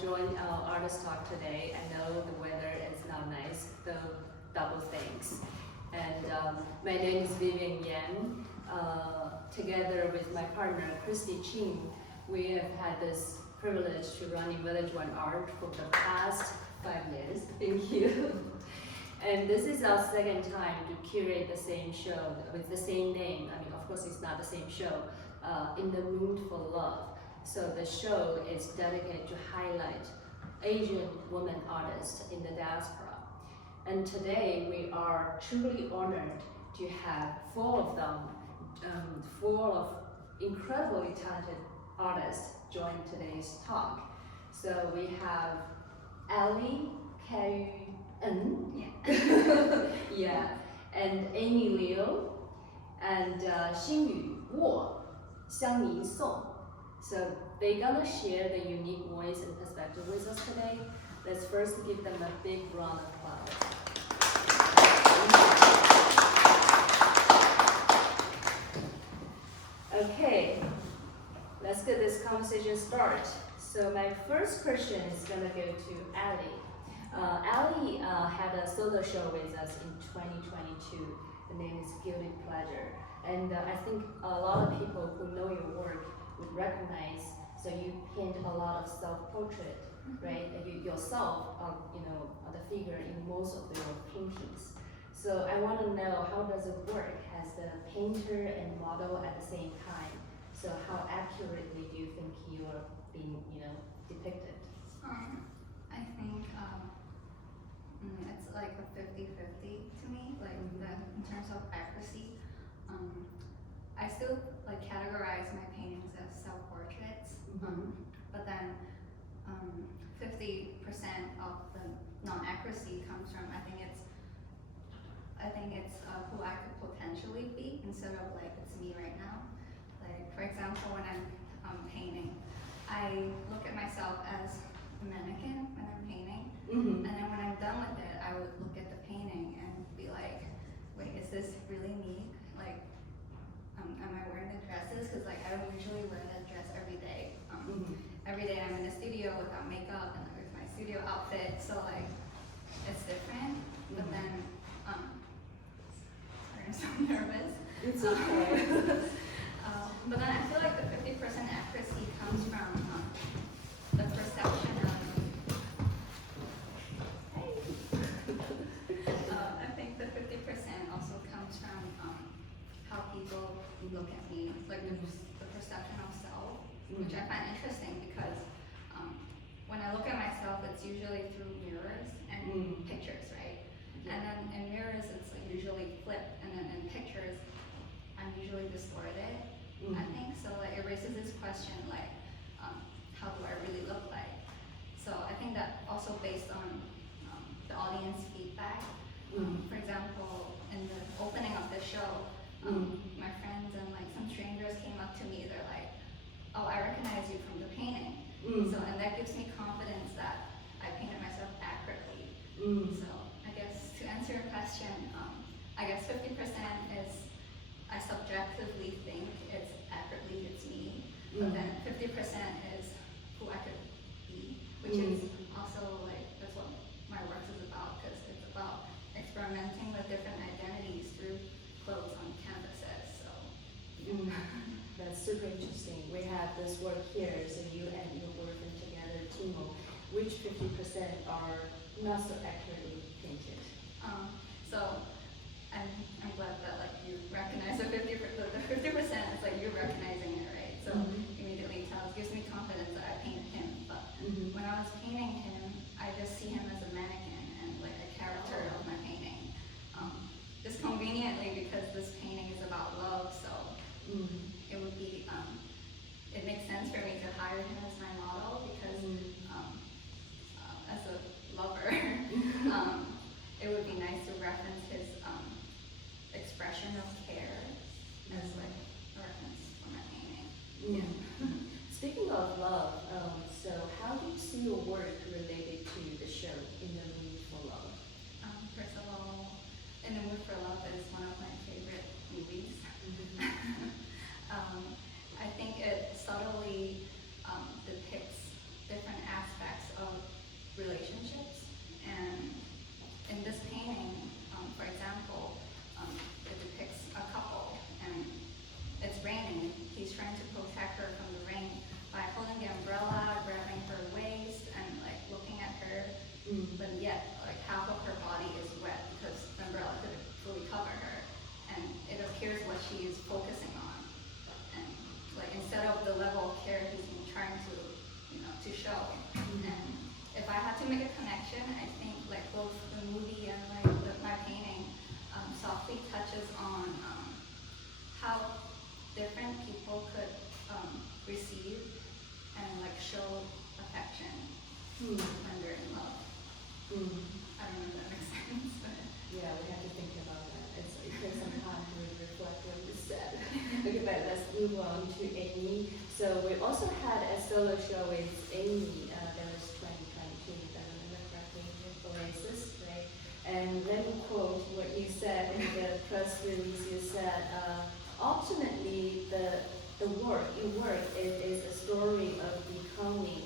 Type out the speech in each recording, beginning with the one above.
join our artist talk today. I know the weather is not nice, though double thanks. And my name is Vivian Yan. Together with my partner, Christy Ching, we have had this privilege to run in VillageOneArt for the past 5 years. Thank you. And this is our second time to curate the same show with the same name. I mean, of course, it's not the same show, In the Mood for Love. So the show is dedicated to highlight Asian women artists in the diaspora. And today we are truly honored to have 4 of them, 4 of incredibly talented artists join today's talk. So we have Ellie Kayu Ng, yeah, and Amy Liu, and Xinyu, Xiangni. So they're gonna share their unique voice and perspective with us today. Let's first give them a big round of applause. Okay, let's get this conversation started. So my first question is gonna go to Ellie. Ellie had a solo show with us in 2022. The name is Guilty Pleasure. And I think a lot of people who know your work would recognize, so you paint a lot of self-portrait, right? You yourself are, the figure in most of your paintings. So I want to know, how does it work as the painter and model at the same time? So how accurately do you think you are being, depicted? I think it's like a 50-50 to me, like that in terms of accuracy. I still categorize my paintings as self-portraits, but then 50% of the non-accuracy comes from I think it's who I could potentially be instead of it's me right now. Like for example, when I'm painting, I look at myself as a mannequin when I'm painting, and then when I'm done with it, I would look at the painting and be like, wait, is this really me? Am I wearing the dresses? Because I don't usually wear that dress every day. Every day I'm in the studio without makeup and with my studio outfit, so it's different. But then, sorry, I'm so nervous. It's okay. But then I feel like the 50% accuracy comes from the perception of. I think the 50% also comes from how people look at me, the perception of self, which I find interesting because when I look at myself, it's usually through mirrors and pictures, right? And then in mirrors, it's usually flipped, and then in pictures, I'm usually distorted. I think so. It raises this question, how do I really look like? So I think that also based on the audience feedback. For example, in the opening of the show, my friends and some strangers came up to me. They're like, "Oh, I recognize you from the painting." So and that gives me confidence that I painted myself accurately. So I guess to answer your question, I guess 50% is I subjectively think it's accurately it's me, but then 50% is who I could be, which is also that's what my work is about, because it's about experimenting with different identities through clothes on canvases. So that's super interesting. We have this work here, so you and your boyfriend together, Timo. Which 50% are not so accurately painted? So I'm glad that you recognize the 50%. The 50% is you recognizing it, right? So immediately gives me confidence that I painted him. But when I was painting him, I just see him as a mannequin and a character of my painting. Just conveniently, because this painting is about love, so it would be it makes sense for me to hire him as my model, because as a lover, it would be nice to reference his expression of care as a reference for my painting. Speaking of love, so how do you see your work related to the show In the Mood for Love? First of all, In the Mood for Love is one of my favorite movies. I think it subtly depicts different aspects receive and like show affection Hmm. when they're in love. Hmm. I don't know if that makes sense, but Yeah, we have to think about that. It takes some time to reflect what you said. Okay, but let's move on to Amy. So we also had a solo show with Amy. That was 2022, if I remember correctly, with Oasis, right? And let me quote what you said in the press release. You said, ultimately, the work, your work is a story of becoming.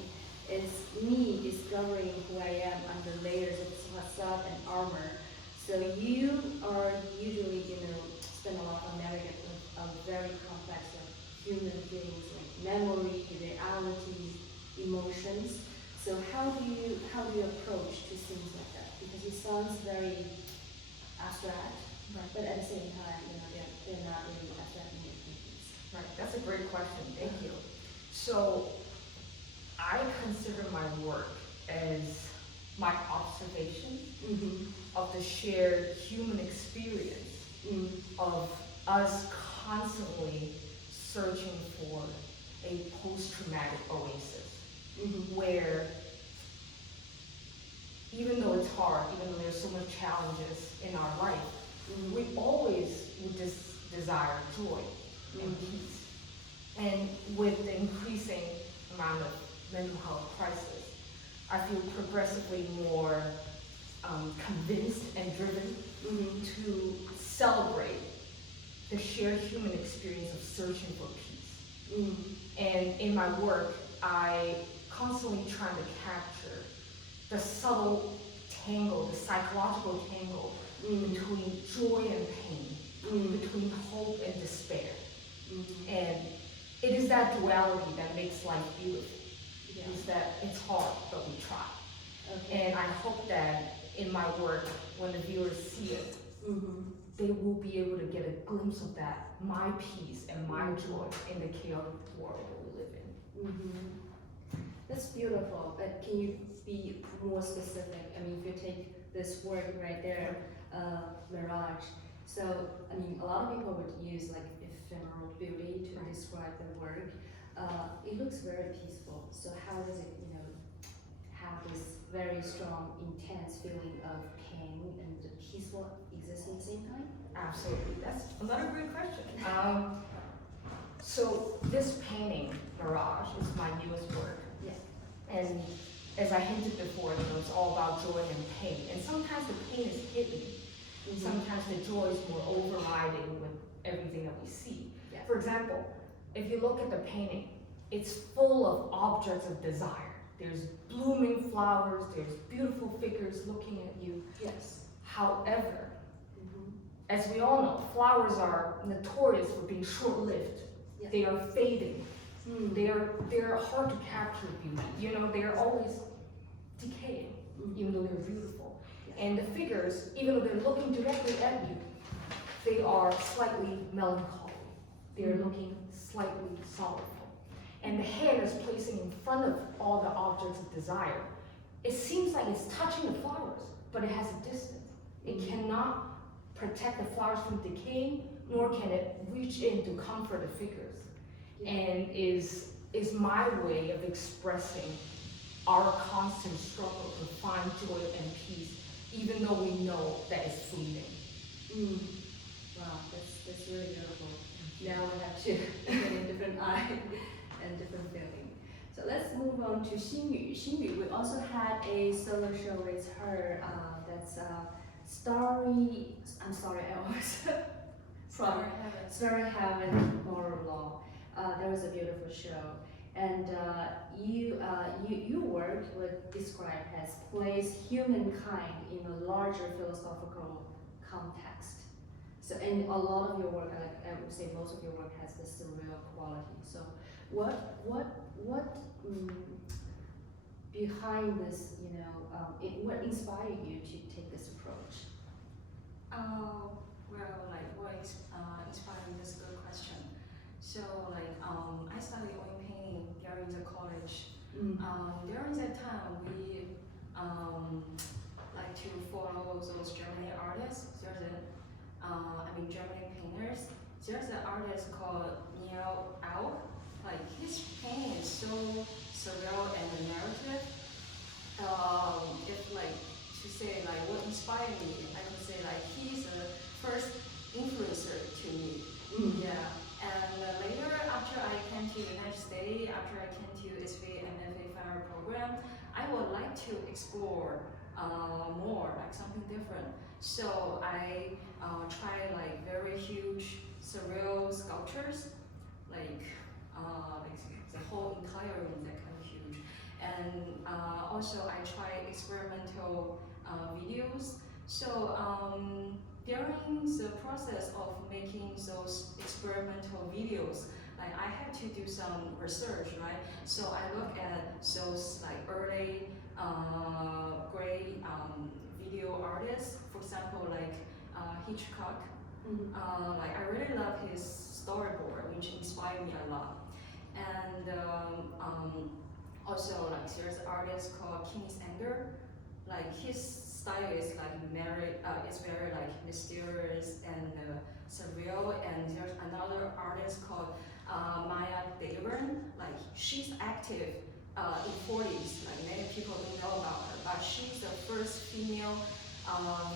It's me discovering who I am under layers of facade and armor. So you are usually, spend a lot of American of very complex human things like memory, reality, emotions. So how do you approach to things like that? Because it sounds very abstract, Right. but at the same time, they're not really abstract things. Right, that's a great question, thank you. So, I consider my work as my observation Mm-hmm. of the shared human experience Mm. of us constantly searching for a post-traumatic oasis, Mm-hmm. where even though it's hard, even though there's so much challenges in our life, Mm-hmm. we always would desire joy and Mhm. peace. And with the increasing amount of mental health crisis, I feel progressively more convinced and driven Mm-hmm. to celebrate the shared human experience of searching for peace. Mm-hmm. And in my work, I constantly try to capture the subtle tangle, the psychological tangle Mm-hmm. between joy and pain, Mm-hmm. between hope and despair. Mm-hmm. And it is that duality that makes life beautiful. Yeah. Is that it's hard, but we try. Okay. And I hope that in my work, when the viewers see it, Mm-hmm. they will be able to get a glimpse of that, my peace and my joy in the chaotic world that we live in. Mm-hmm. That's beautiful, but can you be more specific? I mean, if you take this word right there, mirage. So, I mean, a lot of people would use like ephemeral beauty to describe the work. It looks very peaceful. So how does it, have this very strong, intense feeling of pain and peaceful exist at the same time? Absolutely, that's another great question. So this painting, Mirage, is my newest work. Yeah. And as I hinted before, it's all about joy and pain. And sometimes the pain is hidden. Mm-hmm. Sometimes the joy is more overriding with everything that we see. Yeah. For example, if you look at the painting, it's full of objects of desire. There's blooming flowers, there's beautiful figures looking at you. Yes. However, Mm-hmm. as we all know, flowers are notorious for being short-lived. Yeah. They are fading. Mm. They are hard to capture beauty. They are always decaying, Mm. even though they're beautiful. And the figures, even though they're looking directly at you, they are slightly melancholy. They are looking slightly sorrowful. And the hand is placing in front of all the objects of desire. It seems like it's touching the flowers, but it has a distance. It cannot protect the flowers from decaying, nor can it reach in to comfort the figures. And is my way of expressing our constant struggle to find joy and peace, even though we know that it's fleeting. Mm. Wow, that's really beautiful. Now we have to get a different eye and different feeling. So let's move on to Xinyu. Xinyu, we also had a solo show with her. That's Starry. I'm sorry, I always from Starry Heaven Moral Law. That was a beautiful show, and your work would describe as place humankind in a larger philosophical context. So, and a lot of your work, I would say most of your work has this surreal quality. So, what behind this, what inspired you to take this approach? What inspired me? That's a good question. So, I studied oil painting during the college. During that time, we like to follow those German artists. There's German painters. There's an artist called Liu. He's surreal and the narrative. If like to say like what inspired me, I could say like he's the first influencer to me. Yeah. And later, after I came to the United States, after I came to SV and MFA Fire program, I would like to explore more, like something different. So I try like very huge surreal sculptures, like the whole entire room, that kind of huge. And also I try experimental videos. So during the process of making those experimental videos, like I had to do some research, right? So I look at those like early great video artists, for example, like Hitchcock. Like I really love his storyboard, which inspired me a lot. And also like there's an artist called King's Anger. Like his style is like it's very like mysterious and surreal. And there's another artist called Maya Deben. Like she's active in 40s. Like many people don't know about her, but she's the first female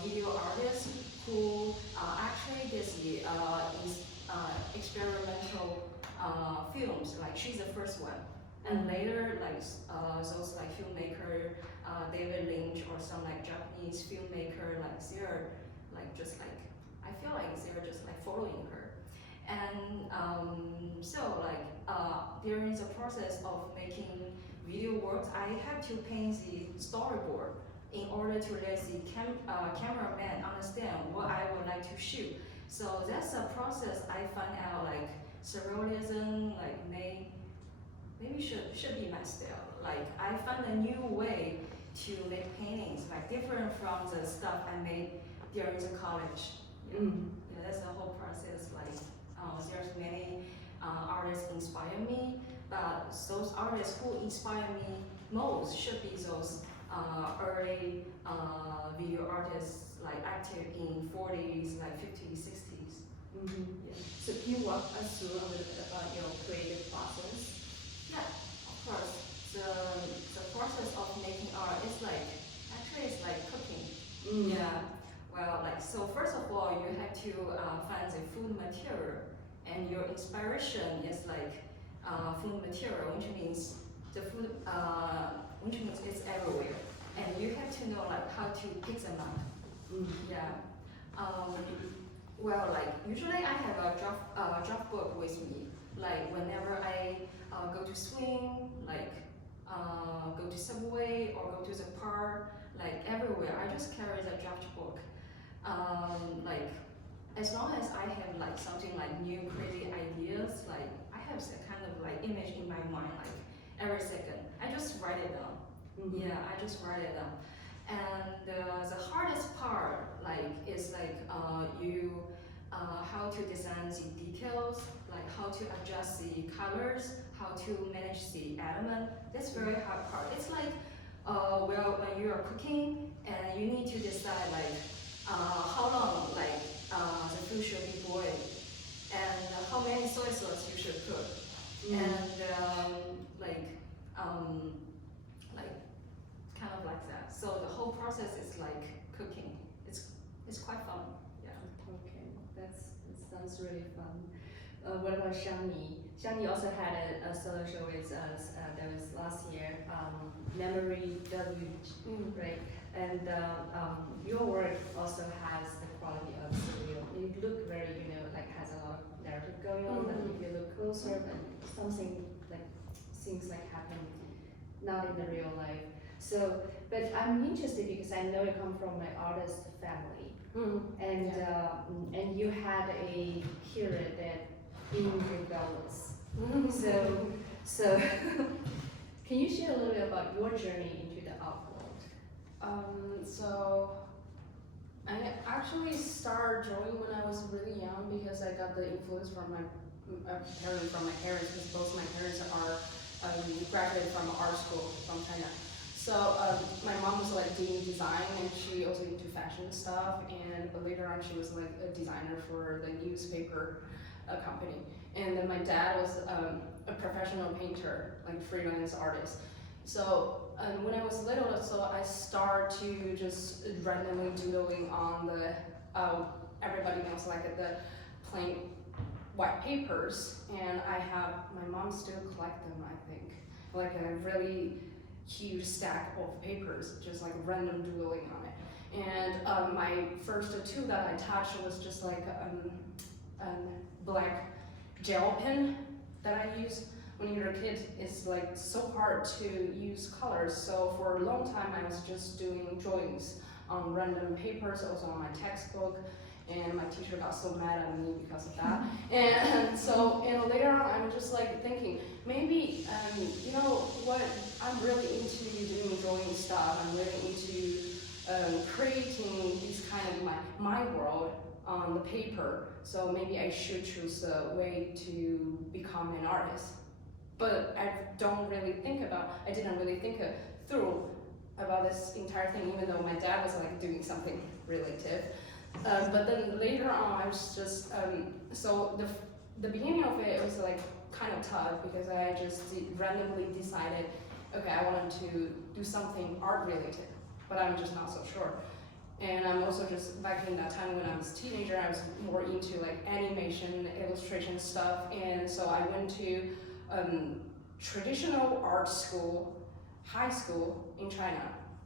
video artist who actually does the experimental films. Like she's the first one. And later, like those like filmmaker, David Lynch or some like Japanese filmmaker, like they're like just like I feel like they're just like following her. And so like during the process of making video works, I had to paint the storyboard in order to let the cameraman understand what I would like to shoot. So that's a process I found out like surrealism like maybe should be my style. Like I found a new way to make paintings, like different from the stuff I made during the college. Yeah, yeah, that's the whole process. Like there's many artists inspire me, but those artists who inspire me most should be those early video artists, like active in 40s, like 50s, 60s. Yeah. So can you walk us through a little bit about your creative process? Yeah, of course. The process of making art is like actually it's like cooking. Yeah. Well, like so first of all you have to find the food material, and your inspiration is like food material, which means the food, which means it's everywhere, and you have to know like how to pick them up. Yeah. Well, like usually I have a draft book with me. Like whenever I go to swing, like go to subway or go to the park, like everywhere, I just carry the draft book. Like as long as I have like something like new crazy ideas, like I have that kind of like image in my mind, like every second, I just write it down. Yeah, I just write it down. And the hardest part, like, is like how to design the details, like how to adjust the colors, how to manage the element. That's very hard part. It's like, well, when you are cooking and you need to decide like how long like the food should be boiled, and how many soy sauce you should put, and like kind of like that. So the whole process is like cooking. It's quite fun. Yeah. Okay, that sounds really fun. What about Xiangni? Xiangni also had a solo show with us that was last year, Memory Village, right? And your work also has the quality of surreal. You look very, like has a lot of narrative going on, but if you look closer, then something like seems like happening not in the real life. So, but I'm interested because I know you come from an artist family, and you had a period that being rebellious. So can you share a little bit about your journey into the art world? So I actually started drawing when I was really young because I got the influence from my parents, because both my parents are graduated from art school from China. So my mom was like doing design, and she also into fashion stuff, and but later on she was like a designer for the newspaper company. And then my dad was a professional painter, like freelance artist. So when I was little, so I started to just randomly doodling on the everybody knows like the plain white papers, and I have my mom still collect them. I think like a really huge stack of papers, just like random doodling on it. And my first two that I touched was just like black gel pen that I use. When you're a kid, it's like so hard to use colors. So for a long time, I was just doing drawings on random papers, also on my textbook. And my teacher got so mad at me because of that. And so, later on, I'm just like thinking, maybe, you know what, I'm really into doing drawing stuff. I'm really into creating this kind of my world on the paper. So maybe I should choose a way to become an artist. But I didn't really think through about this entire thing, even though my dad was like doing something relative. But then later on, I was just, so the beginning of it was like kind of tough because I just randomly decided, okay, I wanted to do something art related, but I'm just not so sure. And I'm also just, back in that time when I was a teenager, I was more into like animation, illustration stuff. And so I went to traditional art school, high school in China,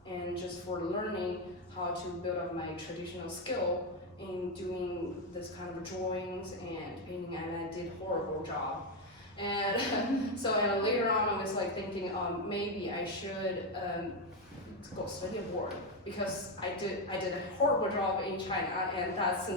and just for learning how to build up my traditional skill in doing this kind of drawings and painting, and I did horrible job. And so later on I was like thinking maybe I should go study abroad, because I did a horrible job in China, and that's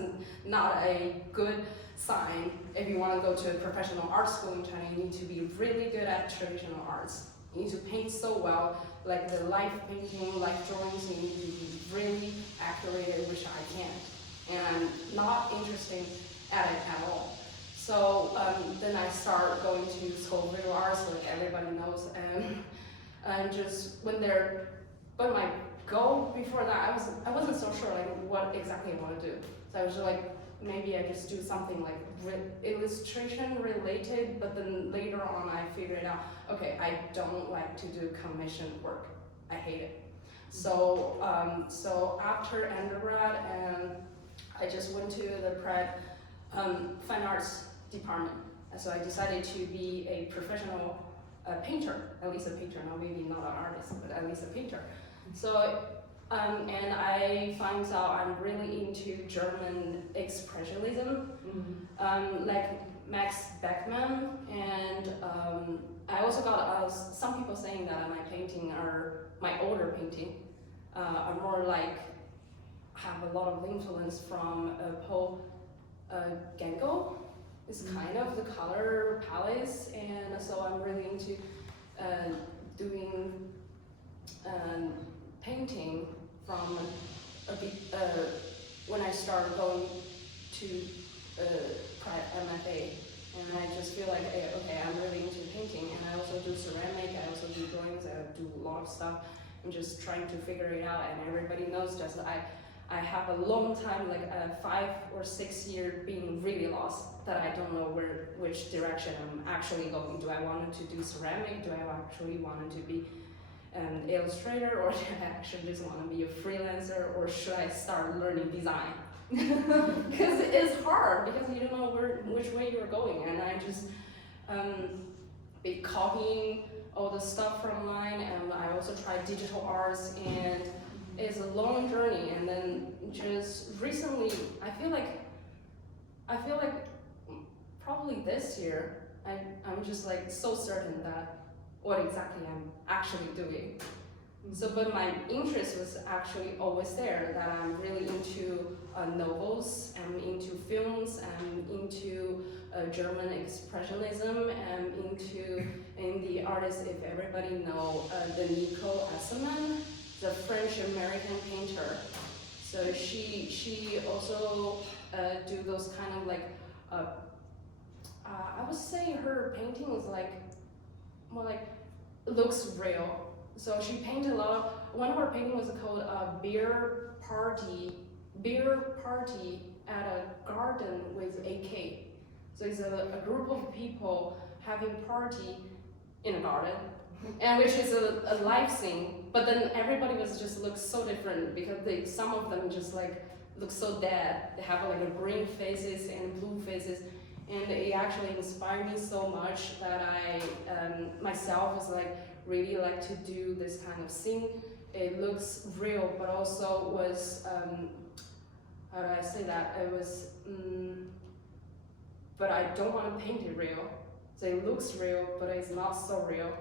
not a good sign. If you want to go to a professional art school in China, you need to be really good at traditional arts. You need to paint so well, like the life painting, life drawings, you need to be really accurate, which I can't. And I'm not interested at it at all. So then I start going to school of visual arts, like everybody knows, and just but my goal before that, I wasn't so sure like what exactly I want to do. So I was just like, maybe I just do something like illustration related, but then later on I figured out, okay, I don't like to do commission work. I hate it. So so after undergrad, I just went to the Pratt fine arts department. And so I decided to be a professional painter, at least a painter, now maybe not an artist, but at least a painter. So and I find out I'm really into German expressionism, like Max Beckmann, and I also got some people saying that my older painting are more like, have a lot of influence from Paul Gengel. It's kind of the color palettes, and so I'm really into doing painting from a bit, when I started going to MFA, and I just feel like, okay, I'm really into painting, and I also do ceramic, I also do drawings, I do a lot of stuff. I'm just trying to figure it out, and everybody knows just I have a long time, like a 5 or 6 year being really lost, that I don't know which direction I'm actually going. Do I want to do ceramic? Do I actually want to be an illustrator, or do I actually just want to be a freelancer, or should I start learning design? Because it's hard, because you don't know which way you're going, and I just be copying all the stuff from online, and I also try digital arts, and it's a long journey. And then just recently, I feel like probably this year, I'm just like so certain that what exactly I'm actually doing. So, but my interest was actually always there, that I'm really into novels, I'm into films, I'm into German expressionism, I'm in the artist, if everybody know, the Nico Asselman, the French-American painter. So she also do those kind of like, I would say her painting is like, more like, looks real. So she painted a lot one of her paintings was called Beer Party at a Garden with AK. So it's a group of people having a party in a garden, and which is a live scene. But then everybody was just looks so different because some of them just like look so dead. They have like a green faces and blue faces, and it actually inspired me so much that I myself was like really like to do this kind of scene. It looks real, but also was how do I say that? It was, but I don't want to paint it real. So it looks real, but it's not so real.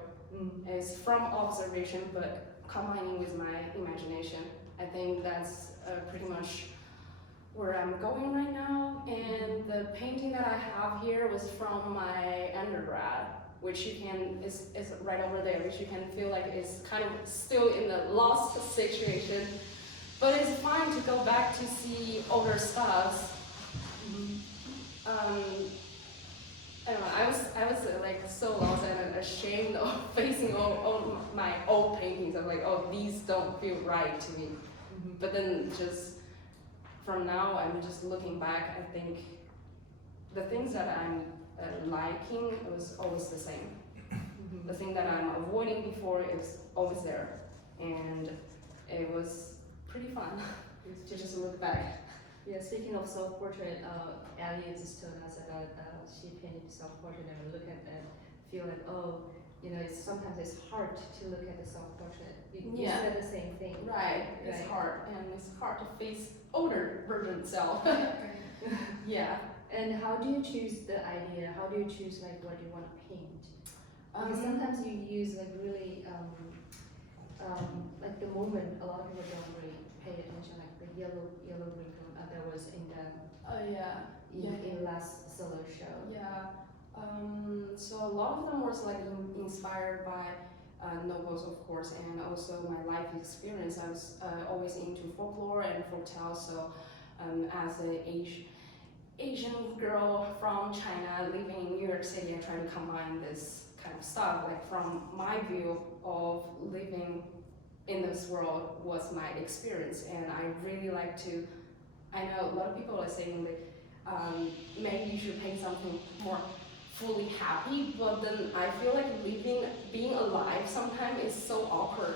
It's from observation, but combining with my imagination. I think that's pretty much where I'm going right now. And the painting that I have here was from my undergrad, which you can, is right over there, which you can feel like it's kind of still in the lost situation. But it's fine to go back to see older stuff. I don't know, I was like so lost and ashamed of facing all my old paintings. I'm like, oh, these don't feel right to me. But then just from now, I'm just looking back, I think the things that I'm liking was always the same. The thing that I'm avoiding before is always there. And it was pretty fun to just look back. Yeah, speaking of self-portrait, Ellie just told us about she painted self-portrait and look at that, feel like, oh, you know, sometimes it's hard to look at the self-portrait. You said the same thing. Right, it's hard, and it's hard to face older version self. Yeah. And how do you choose the idea? How do you choose like what you want to paint? Because sometimes you use like really, like the moment, a lot of people don't really pay attention, like the yellow wrinkle that was in the in last solo show. Yeah. So a lot of them was like inspired by novels, of course, and also my life experience. I was always into folklore and folktales. So as an Asian girl from China living in New York City, I try to combine this kind of stuff. Like from my view of living in this world was my experience, and I really like to. I know a lot of people are saying that maybe you should paint something more fully happy, but then I feel like being alive sometimes is so awkward.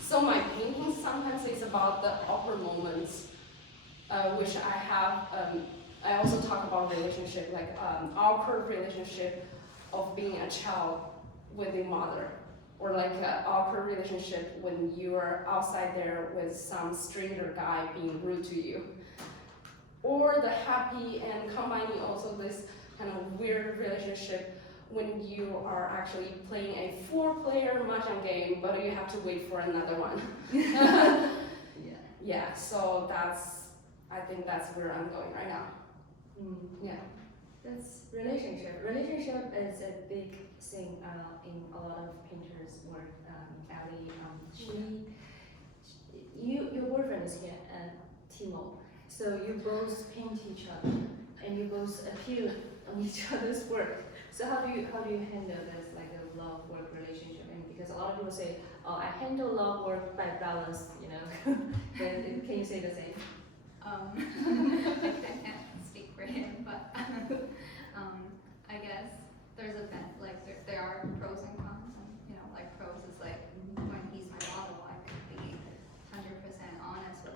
So my painting sometimes is about the awkward moments, which I have. I also talk about relationship, like awkward relationship of being a child with a mother, or like an awkward relationship when you are outside there with some stranger guy being rude to you, or the happy and combining also this kind of weird relationship when you are actually playing a 4-player mahjong game, but you have to wait for another one. Yeah. So I think that's where I'm going right now. Yeah. That's relationship. Relationship is a big thing in a lot of painters' work. Ellie, your boyfriend is here, Timo. So you both paint each other, and you both appeal on each other's work. So how do you handle this like a love work relationship? And because a lot of people say, oh, I handle love work by balance, you know. Then can you say the same? I can't speak for him, but I guess there's there are pros and cons, and you know, like pros is like when he's my model, I could be 100% honest with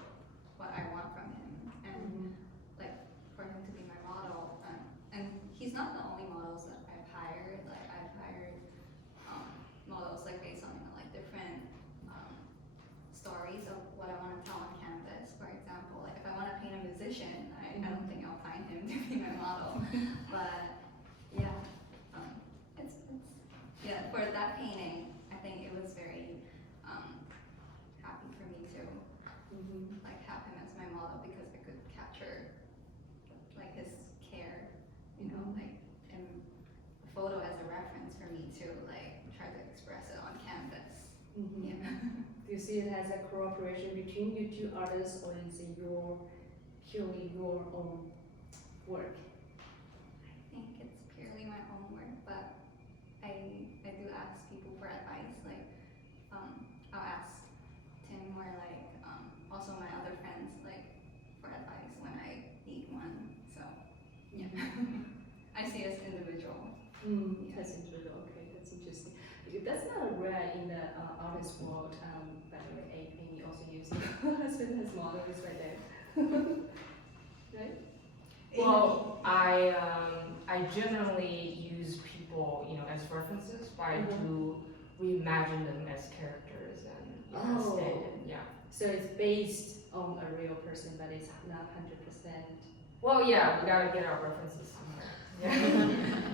what I want from him, and like for him to be my model, and he's not the only models that I've hired. Like I've hired models like based on like different stories of what I want to tell on canvas. For example, like if I want to paint a musician, I don't think I'll find him to be my model. But yeah, for that painting, I think it was very happy for me to like have him as my model because I could capture like his care, you know, like and a photo as a reference for me to like try to express it on canvas. Yeah. Do you see it as a cooperation between you two artists, or is it purely your own work? I think it's purely my own work, but I do ask people for advice. Like I'll ask Tim or like also my other friends like for advice when I need one. So yeah, I see it as individual. As That's not rare in the artist world. By the way, Amy also used her husband as model is right there. Right? Well, I generally use people, as references, but I do reimagine them as characters and Oh. stand in, yeah. So it's based on a real person, but it's not 100%. Well, yeah, we gotta get our references somewhere. Yeah.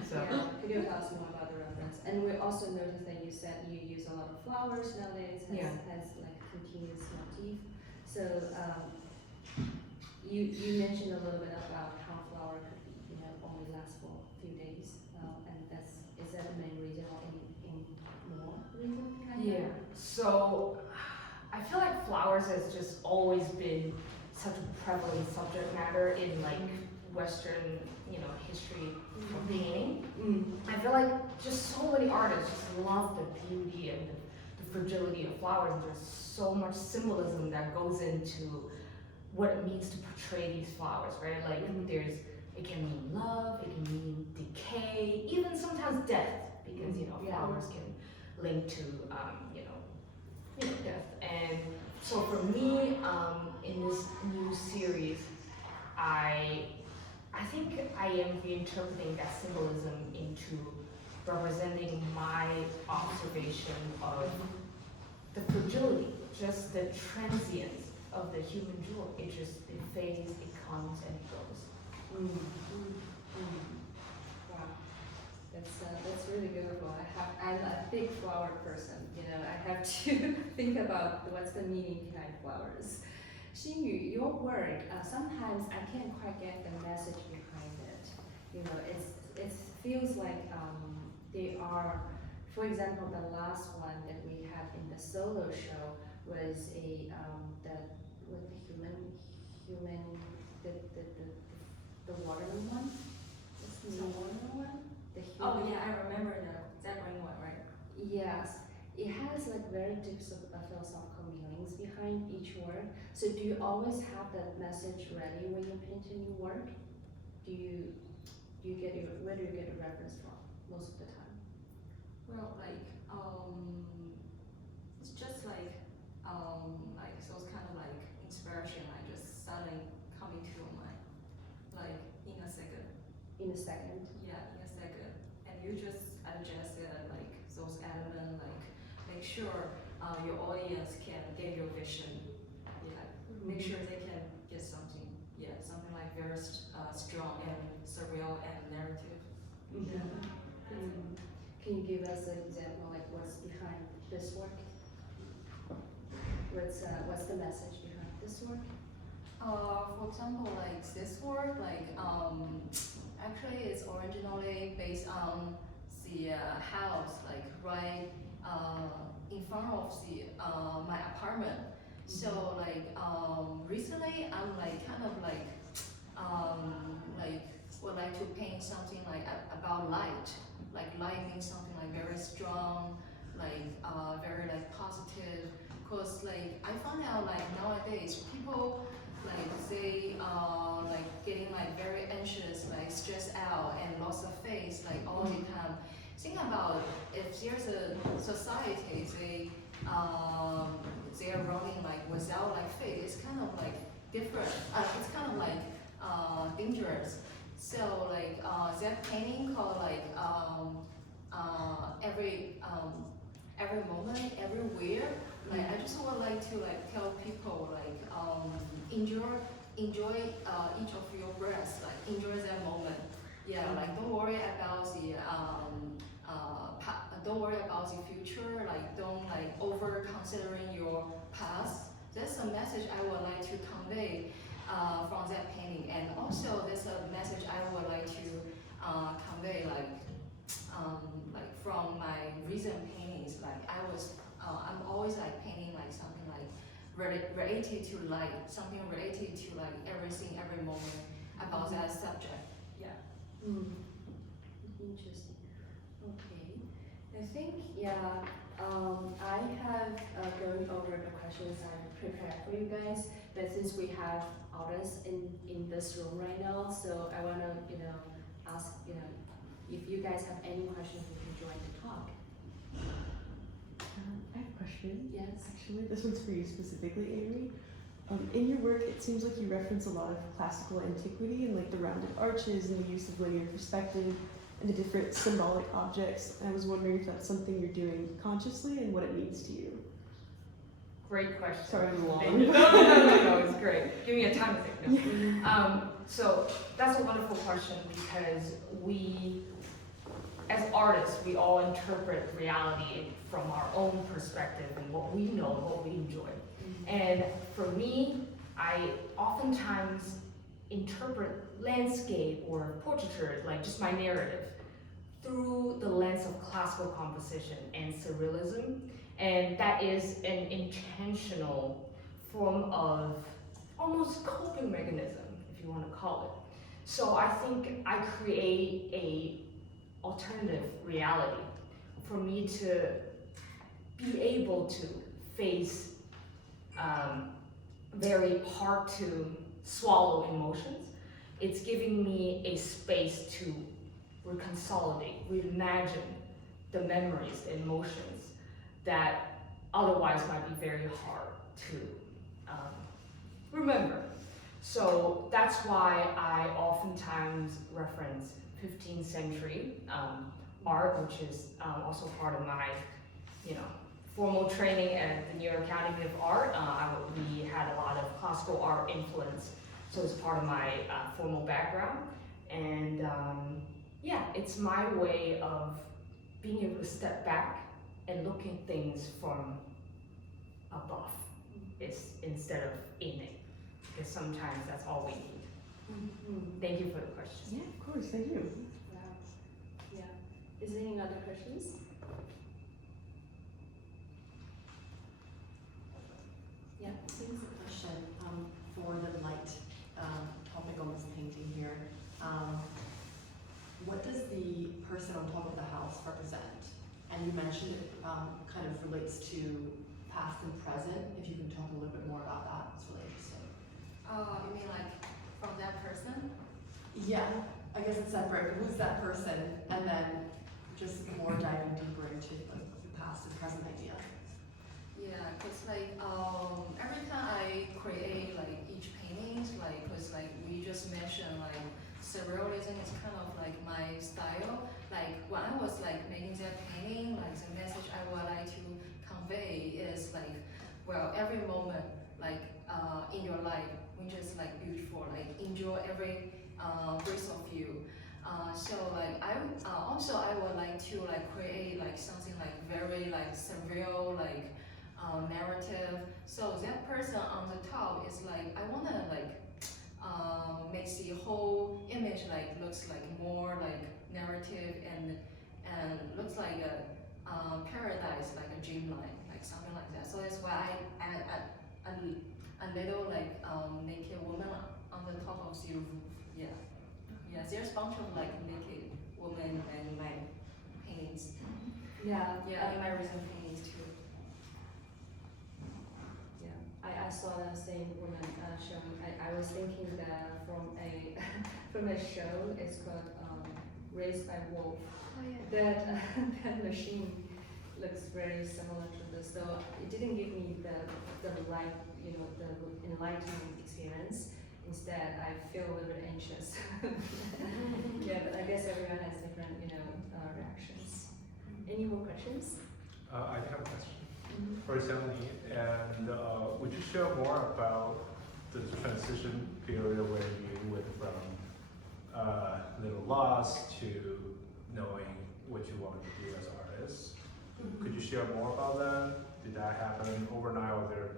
So. Yeah. Could you tell us more about the reference? And we also noticed that you said you use a lot of flowers nowadays, has like continuous motif. So you mentioned a little bit about how flower could be, only last for a few days, and is that the main reason or any more reason behind Yeah. that? So I feel like flowers has just always been such a prevalent subject matter in like Western, history of painting. I feel like just so many artists just love the beauty and the fragility of flowers, and there's so much symbolism that goes into what it means to portray these flowers, right? Like it can mean love, it can mean decay, even sometimes death, because flowers can link to death. And so for me, in this new series, I think I am reinterpreting that symbolism into representing my observation of the fragility, just the transience of the human jewel. It fades, it comes, and it goes. Wow, that's really beautiful. I'm a big flower person. I have to think about what's the meaning behind flowers. Xinyu, your work, sometimes I can't quite get the message behind it. It feels like they are, for example, the last one that we had in the solo show was the watermelon one. What's the The name? watermelon one? The Oh human. yeah, I remember the zebra one, right? Yes, it has like very deep philosophical meanings behind each work. So do you always have that message ready when you paint a new work? Where do you get your reference from most of the time? Well, it's just so it's kind of like inspiration, like just suddenly coming to your mind, like in a second. In a second. Yeah, in a second, and you just adjust it, like those elements, like make sure your audience can get your vision. Yeah, make sure they can get something. Yeah, something like very strong and surreal and narrative. Yeah. Can you give us an example, like what's behind this work? What's the message behind this work? For example, like this work, actually it's originally based on the house, like right in front of the my apartment. So recently I'm would like to paint something like about light. Like light means something like very strong, very positive. Cause I found out nowadays people they getting very anxious, stressed out and lost of faith all the time. Think about if there's a society they are running without faith, it's kind of different. It's kind of dangerous. So that painting called every moment, everywhere. I just would like to tell people enjoy each of your breaths, enjoy that moment. Yeah, don't worry about the don't worry about the future. Don't over considering your past. That's a message I would like to convey from that painting, and also there's a message I would like to convey from my recent paintings. I'm always painting something related to light, something related to everything, every moment about that subject. Yeah. Interesting. Okay. I think I have going over the questions I prepared for you guys, but since we have artists in this room right now, so I wanna ask if you guys have any questions, we can join the talk. Actually, this one's for you specifically, Amy. In your work, it seems like you reference a lot of classical antiquity and like the rounded arches and the use of linear perspective and the different symbolic objects. And I was wondering if that's something you're doing consciously and what it means to you. Great question. Sorry, I'm long. Thank you. No, it's great. Give me a time to think. No. So that's a wonderful question because we, as artists, we all interpret reality from our own perspective and what we know and what we enjoy. And for me, I oftentimes interpret landscape or portraiture, like just my narrative, through the lens of classical composition and surrealism. And that is an intentional form of almost coping mechanism, if you want to call it. So I think I create a alternative reality for me to be able to face very hard to swallow emotions. It's giving me a space to reconsolidate, reimagine the memories, the emotions that otherwise might be very hard to remember. So that's why I oftentimes reference 15th century art, which is also part of my, formal training at the New York Academy of Art. We had a lot of classical art influence, so it's part of my formal background. And it's my way of being able to step back and look at things from above, instead of in it, because sometimes that's all we need. Thank you for the question. Yeah, of course, thank you. Yeah. Is there any other questions? Yeah, please. Question for the light topic on this painting here. What does the person on top of the house represent? And you mentioned it kind of relates to past and present. If you can talk a little bit more about that, it's really interesting. You mean like from that person? Yeah, I guess it's separate. Who's that person? And then just more diving deeper into like the past and present idea. Yeah, cause like every time I create like each paintings, like cause like we just mentioned like surrealism is kind of like my style. Like when I was like making that painting, like the message I would like to convey is like, well, every moment like in your life, which is like beautiful, like enjoy every breath of you. So like I would like to like create like something like very like surreal like narrative. So that person on the top is like I wanna like makes the whole image like looks like more like narrative and looks like a paradise, like a dreamline, like something like that. So that's why I add a little like naked woman on the top of the roof. Yeah. Yeah, there's a bunch of like naked women in my paintings. Yeah, Yeah, in my recent paintings too. Yeah, I saw that same woman show. I was thinking that from a show, it's called Raised by Wolf. Oh yeah. That machine looks very similar to this. So it didn't give me the light, the enlightening experience. Instead, I feel a little bit anxious. Yeah, but I guess everyone has different, reactions. Any more questions? I have a question for Xiangni, and would you share more about the transition period where you went from little lost to knowing what you wanted to do as an artist? Could you share more about that? Did that happen overnight, or there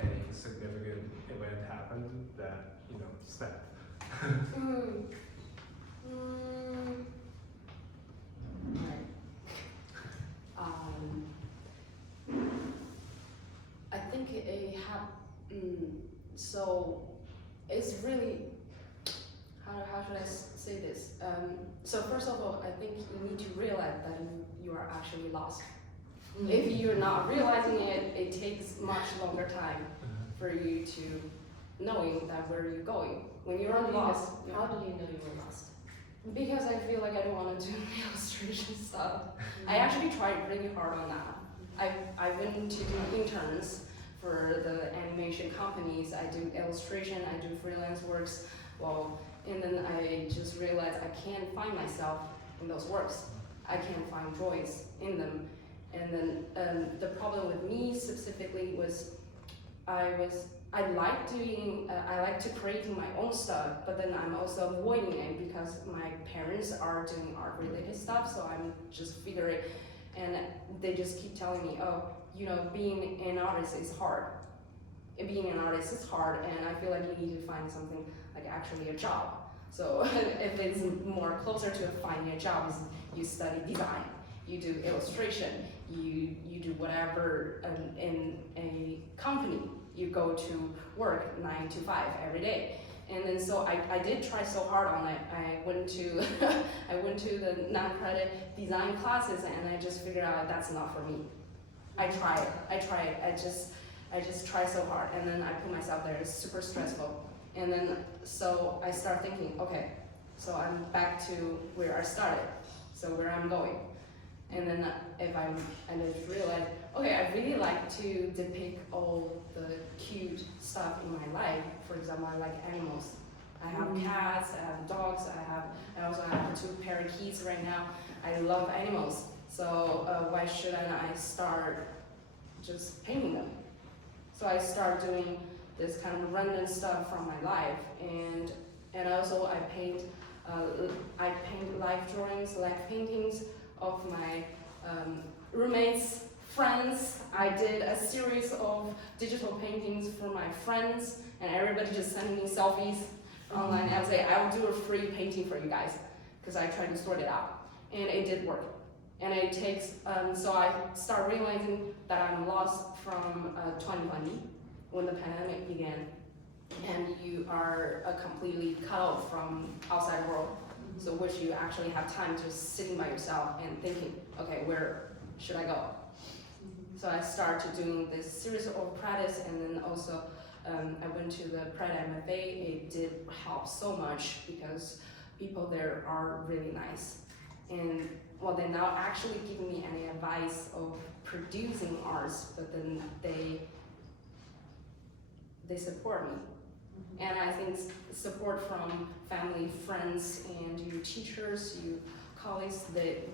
any significant event happened that snapped? I think it happened. So it's really how should I say this? So first of all, I think you need to realize that you are actually lost. If you're not realizing it, it takes much longer time for you to knowing that where you're going. When you're lost, How did you know you were lost? because I feel like I don't want to do illustration stuff. I actually tried really hard on that, I went to do interns for the animation companies. I do illustration, I do freelance works. Well, and then I just realized I can't find myself in those works. I can't find joys in them. And then the problem with me specifically was I like to creating my own stuff, but then I'm also avoiding it because my parents are doing art related stuff, so I'm just figuring, and they just keep telling me, oh, you know, being an artist is hard. Being an artist is hard, and I feel like you need to find something like actually a job. So if it's more closer to finding a job, is you study design, you do illustration, you do whatever in a company. You go to work 9 to 5 every day. And then so I did try so hard on it. I went to I went to the non-credit design classes, and I just figured out that's not for me. I tried. I just try so hard, and then I put myself there. It's super stressful. And then so I start thinking, okay, so I'm back to where I started, so where I'm going. And then I just realized, okay, I really like to depict all the cute stuff in my life. For example, I like animals. I have cats, I have dogs, I also have 2 parakeets right now. I love animals. So why should I not start just painting them? So I start doing this kind of random stuff from my life, and also I paint life drawings, life paintings of my roommates, friends. I did a series of digital paintings for my friends, and everybody just sending me selfies online. I would say, I will do a free painting for you guys, because I tried to sort it out, and it did work. And it takes, so I start realizing that I'm lost from 2020, when the pandemic began, and you are completely cut off from outside world. So which you actually have time just sitting by yourself and thinking, okay, where should I go? So I started doing this series of practice, and then also I went to the Pride MFA. It did help so much because people there are really nice. And well, they're not actually giving me any advice of producing arts, but then they support me. And I think support from family, friends, and your teachers, your colleagues,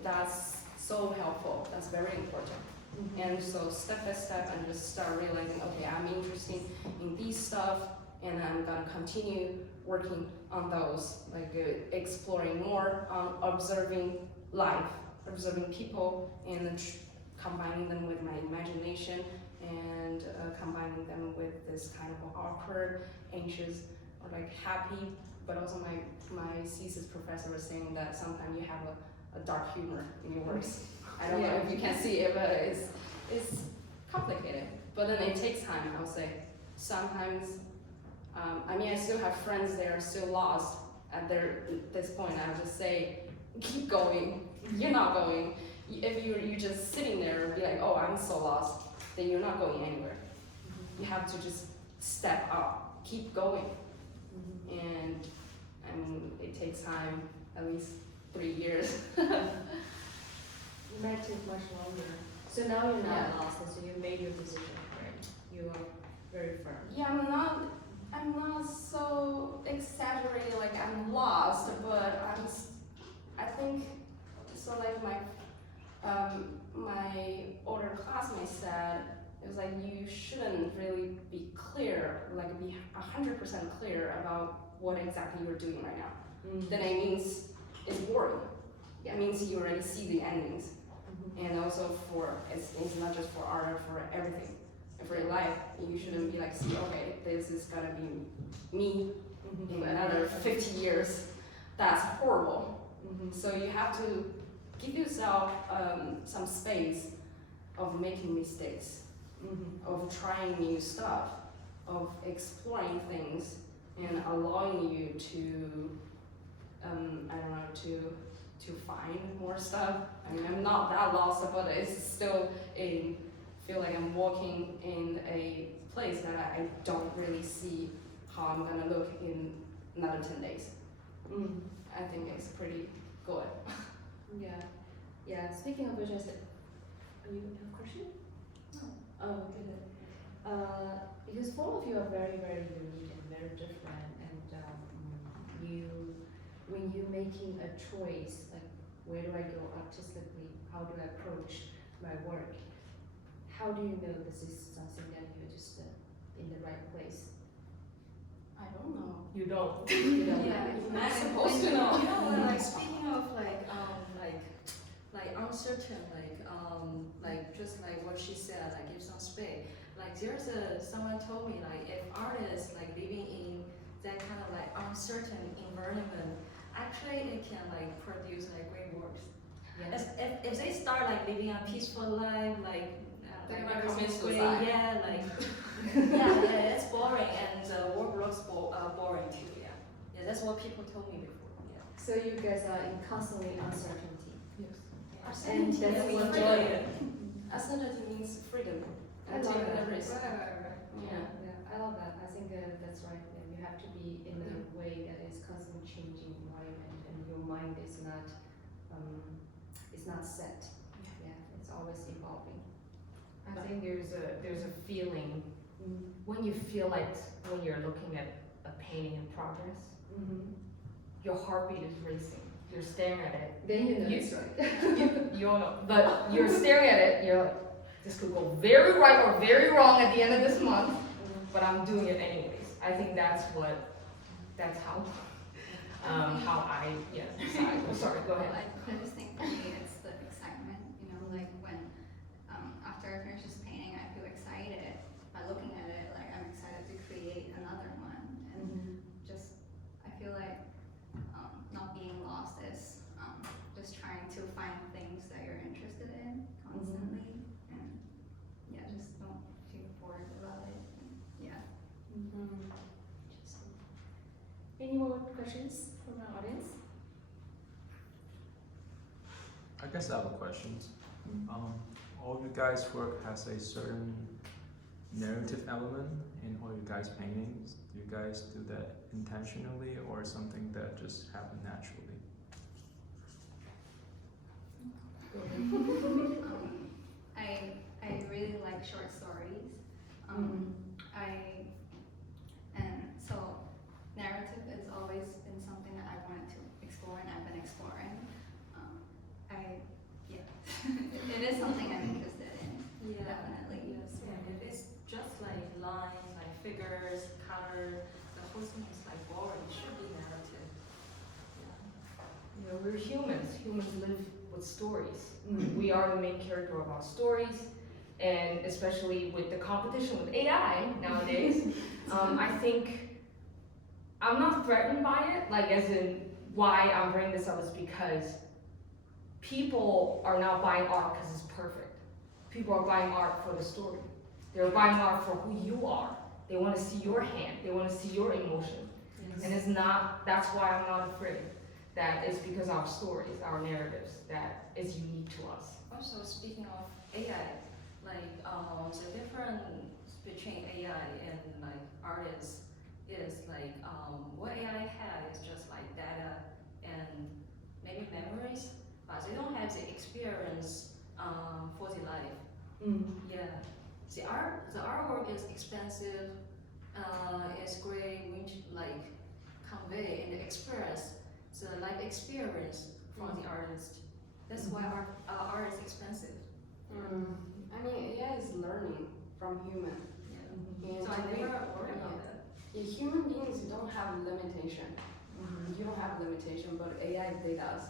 that's so helpful. That's very important. And so step by step, I just start realizing, okay, I'm interested in these stuff, and I'm gonna continue working on those, like exploring more, observing life, observing people, and then combining them with my imagination, and combining them with this kind of awkward, anxious, or like happy, but also my thesis professor was saying that sometimes you have a dark humor in your works. I don't know if you can see it, but it's complicated. But then it takes time, I would say. Sometimes, I mean, I still have friends that are still lost at this point. I would just say, keep going. You're not going. If you're just sitting there and be like, oh, I'm so lost, then you're not going anywhere. You have to just step up, keep going. And I mean, it takes time, at least 3 years. It might take much longer. So now you're not lost, so you made your decision, right? You are very firm. Yeah, I'm not so exaggerated like I'm lost, but I think so. Like my older classmate said, it was like you shouldn't really be clear, like be 100% clear about what exactly you're doing right now. Then it means it's boring. It means you already see the endings. And also it's not just for art, for everything. And for your life, you shouldn't be like, see, okay, this is gonna be me in another 50 years. That's horrible. So you have to give yourself some space of making mistakes, of trying new stuff, of exploring things, and allowing you to, I don't know, to find more stuff. I mean, I'm not that lost, but it's still feel like I'm walking in a place that I don't really see how I'm gonna look in another 10 days. I think it's pretty good. Yeah. Speaking of which, I said, you have a question? Because both of you are very, very unique and very different, and when you're making a choice, like where do I go artistically, how do I approach my work, how do you know this is something that you're just in the right place? I don't know. You don't. You know, Yeah, like, you're not supposed to know. You know, like speaking of like uncertain, like just like what she said, like give some space. Like there's someone told me like if artists like living in that kind of like uncertain environment, actually it can like produce like great works. yeah. If they start like living a peaceful life, like They're like gonna commit everything's great, suicide. yeah, like yeah, it's boring and the work looks boring too. Yeah, yeah, that's what people told me before. Yeah. So you guys are in constantly uncertainty. And that's we what enjoy it. Uncertainty means freedom I and love taking that. a risk. Yeah, I love that. I think that's right. And you have to be in a way that is constantly changing environment, and your mind is not set. Yeah, it's always evolving. I think there's a feeling when you feel like when you're looking at a painting in progress, your heartbeat is racing. You're staring at it. Then you know You- it's right. You don't know, but you're staring at it. You're like, this could go very right or very wrong at the end of this month, but I'm doing it anyways. I think that's how I decide. I'm sorry, go ahead. Like, I just think for me, it's the excitement, you know, like when, after I finish this painting, I feel excited by looking at it, like I'm excited to create another one, and just, I feel like, not being lost is, just trying to find things that you're interested in constantly, and, yeah, just don't feel bored about it, and, yeah. Interesting. Any more questions from our audience? I guess I have a question. All of you guys' work has a certain narrative element in all you guys' paintings. Do you guys do that intentionally or something that just happened naturally? I really like short stories. And so narrative has always been something that I wanted to explore and I've been exploring. It is something I'm interested in, Yeah, definitely. yes. Yeah, if it's just like lines, like figures, color, the whole thing is like boring. It should be narrative. You know, we're humans. Humans live with stories. We are the main character of our stories, and especially with the competition with AI nowadays, I think I'm not threatened by it. Like, as in, why I'm bringing this up is because people are now buying art because it's perfect. People are buying art for the story. They're buying art for who you are. They want to see your hand. They want to see your emotion. And it's not, that's why I'm not afraid. That is because our stories, our narratives, that is unique to us. Also, speaking of AI, like the difference between AI and like artists is like what AI had is just like data and maybe memories, but they don't have the experience for the life. Yeah, the artwork is expensive, it's great, which like convey and experience the life experience from the artist. That's why art is expensive. I mean, AI is learning from human. Yeah. And So I to me- never worry about that. Yeah, human beings don't have limitation. You don't have limitation, but AI, they does.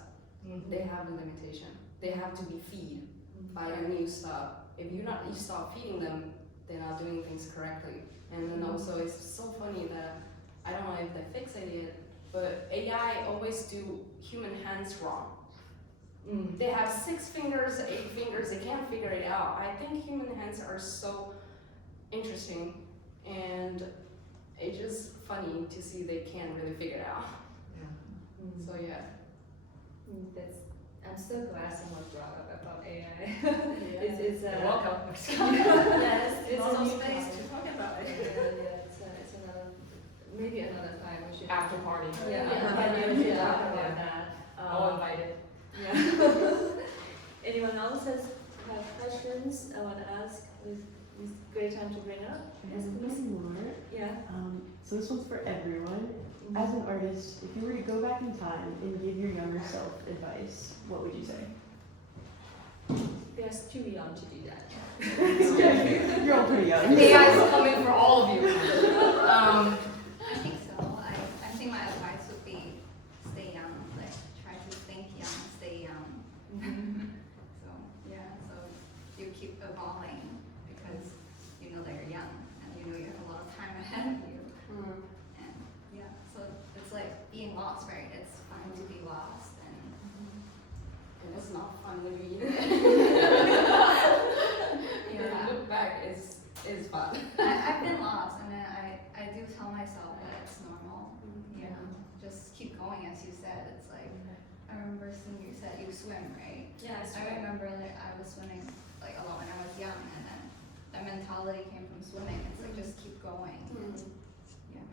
They have a limitation. They have to be fed by a new stuff. If you stop feeding them, they're not doing things correctly. And then also, it's so funny that I don't know if they fix it yet, but AI always do human hands wrong. They have 6 fingers, 8 fingers. They can't figure it out. I think human hands are so interesting, and it's just funny to see they can't really figure it out. So yeah. I'm so glad someone brought up about AI. Yeah. It's You're welcome. Yes, It's lots a of new space time. to talk about it. It's another, maybe another time we should. After party. Yeah, Yeah. after party we should Yeah. talk about that. All invited. Yeah. Anyone else have questions I want to ask? Please It's a great time to bring up. I have one more. Yeah. So this one's for everyone. As an artist, if you were to go back in time and give your younger self advice, what would you say? They're too young to do that. You're all pretty young. AI is coming for all of you. I think so. I think my advice would be stay young, like try to think young, stay young. So yeah, so you keep evolving because you know that you're young and you know you have a lot of time ahead of you. And yeah, so it's like being lost, right? It's fun to be lost And it's not fun when you eat it. When yeah. you look back, it's fun. I've been lost and then I do tell myself that it's normal. Yeah, just keep going as you said. It's like, I remember Xinyu said you swim, right? Yes. I remember like I was swimming like a lot when I was young and then that mentality came from swimming. It's like just keep going. Yeah.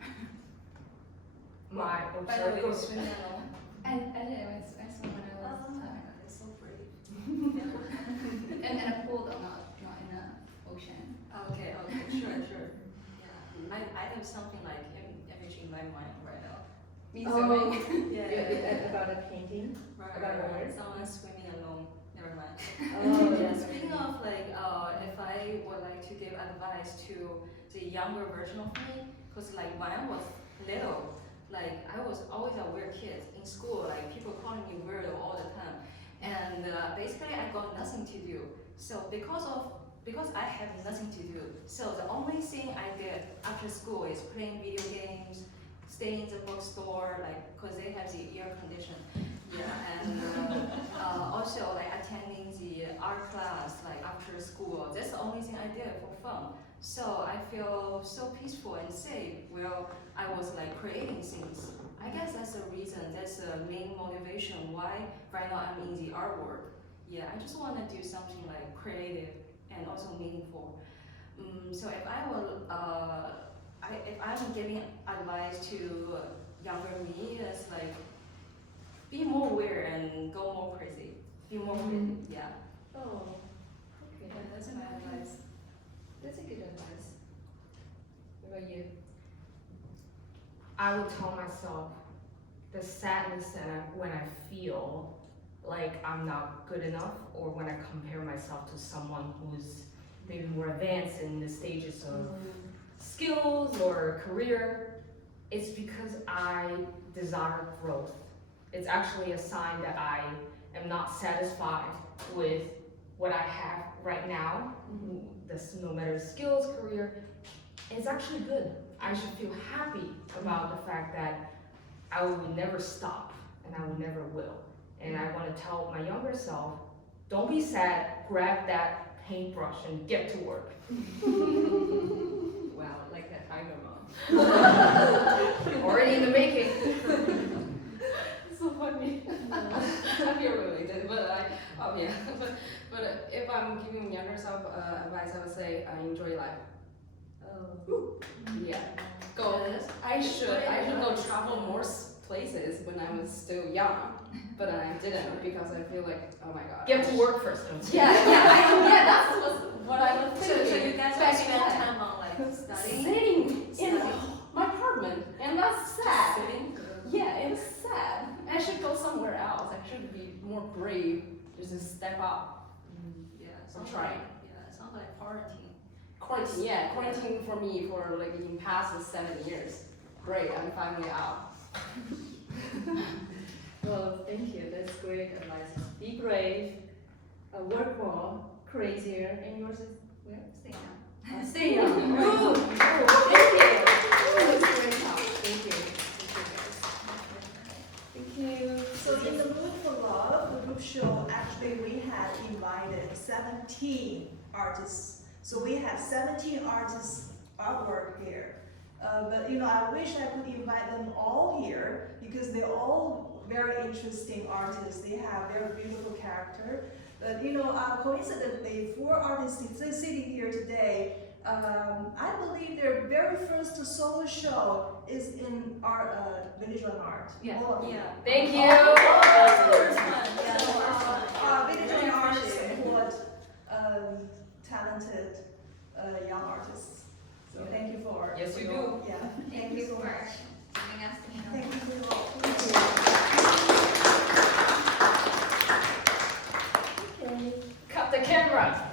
My By the way, you observing. swim alone. And I did, I swim when I was It's so brave. in a pool though, not in an ocean. Okay, sure. Yeah, I have something like imaging in my mind right now. Me swimming. About a painting. About water? Someone swimming alone. Never mind. Oh, Yeah, yes. speaking of like, if I would like to give advice to the younger version of me, because like when I was little, like I was always a weird kid in school, like people calling me weirdo all the time, and basically I got nothing to do. So because I have nothing to do, so the only thing I did after school is playing video games, staying in the bookstore, like because they have the air condition. Yeah, and also like attending the art class like after school. That's the only thing I did for fun. So I feel so peaceful and safe while I was like creating things. I guess that's the reason, that's the main motivation why right now I'm in the artwork. Yeah, I just want to do something like creative and also meaningful. So if I will, if I'm giving advice to younger me, it's like be more aware and go more crazy. Be more crazy. Yeah. Oh, okay. Yeah, that's my advice. That's a good advice. What about you? I would tell myself the sadness that when I feel like I'm not good enough, or when I compare myself to someone who's maybe more advanced in the stages of skills or career, it's because I desire growth. It's actually a sign that I am not satisfied with what I have right now. This, no matter skills, career, it's actually good. I should feel happy about the fact that I will never stop and I will never will. And I want to tell my younger self, don't be sad, grab that paintbrush and get to work. Wow, like that tiger mom. Already in the making. So funny. Not here related, but but if I'm giving younger self advice, I would say enjoy life. Yeah, go. I should go travel more places when I was still young, but I didn't because I feel like, oh my god. Get to work first. Yeah, that's what I was thinking. So you guys Back spend then. time on like studying? Sitting in Studying. my apartment, and that's sad. Sitting? Yeah, it's sad. I should go somewhere else. I should be more brave. Just step up. Yeah, I'm sounds trying. like, yeah, it sounds like quarantine. Quarantine, yeah, quarantine for me for like in past 7 years. Great, I'm finally out. Well, thank you. That's great advice. Be brave, work more, crazier, and yours is where? Stay young. Stay young. Good. Thank you. That's great talk. Thank you. Thank you. So in the Mood for Love, the group show, actually we had invited 17 artists. So we have 17 artists artwork here. But you know, I wish I could invite them all here because they're all very interesting artists. They have very beautiful character. But you know, coincidentally, 4 artists sitting here today, I believe their very first solo show is in our VillageOneArt. Yeah. All of you. Yeah. Thank you. VillageOneArt support talented young artists. So thank you for. Yes, we for do. your- Yeah, Thank you so for much. giving us the Thank you for your. Cut the camera.